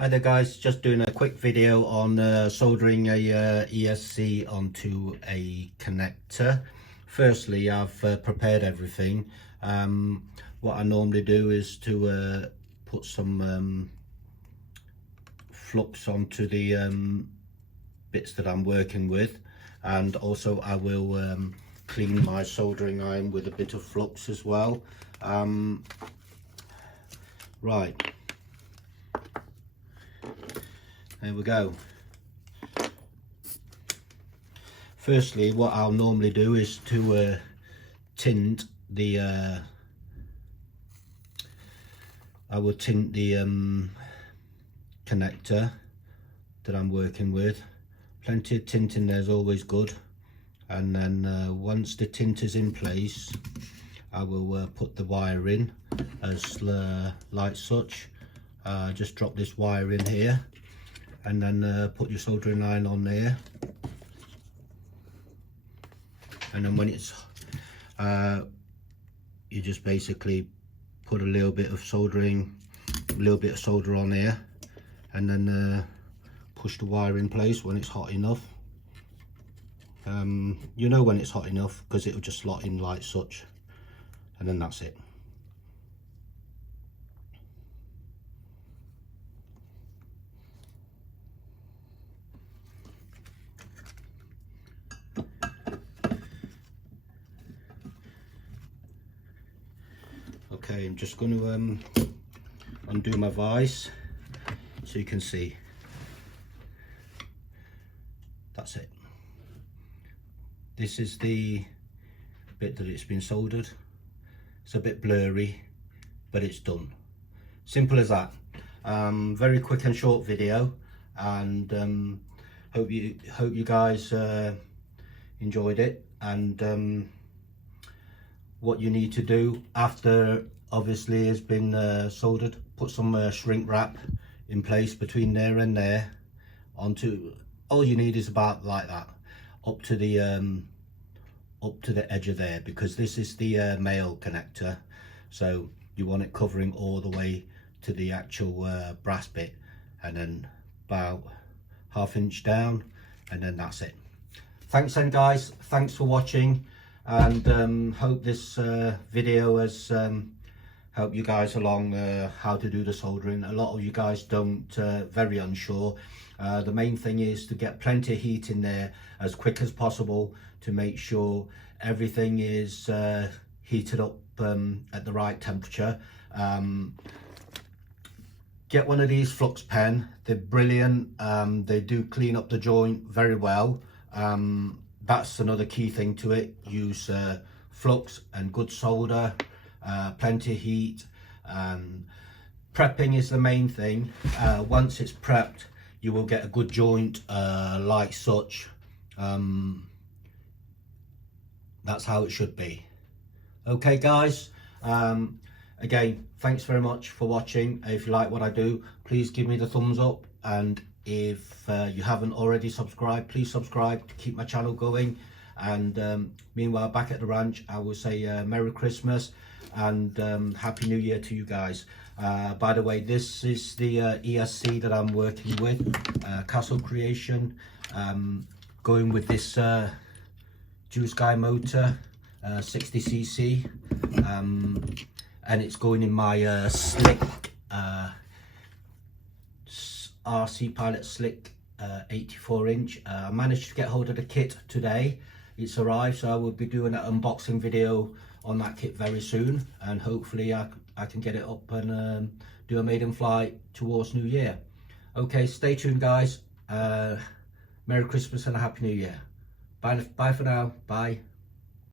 Hi there guys, just doing a quick video on soldering a ESC onto a connector. Firstly, I've prepared everything. What I normally do is to put some flux onto the bits that I'm working with, and also I will clean my soldering iron with a bit of flux as well. Right. There we go. Firstly, what I'll normally do is to tint the I will tint the connector that I'm working with. Plenty of tint in there is always good, and then once the tint is in place, I will put the wire in as like such. Just drop this wire in here, and then put your soldering iron on there, and then when it's you just basically put a little bit of solder on there, and then push the wire in place when it's hot enough. You know when it's hot enough because it will just slot in like such, and then that's it. Okay, I'm just going to undo my vise so you can see. That's it. This is the bit that it's been soldered. It's a bit blurry, but it's done. Simple as that. Very quick and short video, and hope you guys enjoyed it. And what you need to do after obviously has been soldered, put some shrink wrap in place between there and there. Onto, all you need is about like that, up to the edge of there, because this is the male connector, so you want it covering all the way to the actual brass bit, and then about ½ inch down, and then that's it. Thanks then guys, thanks for watching, and hope this video has helped you guys along how to do the soldering. A lot of you guys don't, very unsure. The main thing is to get plenty of heat in there as quick as possible to make sure everything is heated up at the right temperature. Get one of these flux pen, they're brilliant. They do clean up the joint very well. That's another key thing to it. Use flux and good solder, plenty of heat. Prepping is the main thing. Once it's prepped, you will get a good joint like such. That's how it should be. Okay guys, again, thanks very much for watching. If you like what I do, please give me the thumbs up, and if you haven't already subscribed, please subscribe to keep my channel going. And meanwhile, back at the ranch, I will say Merry Christmas and Happy New Year to you guys. By the way, this is the ESC that I'm working with, Castle Creation, going with this Juice Guy motor, 60cc, and it's going in my Slick RC Pilot Slick 84 inch. I managed to get hold of the kit today. It's arrived, so I will be doing an unboxing video on that kit very soon, and hopefully I can get it up and do a maiden flight towards New Year. Okay, stay tuned guys. Merry Christmas and a Happy New Year. Bye for now. Bye.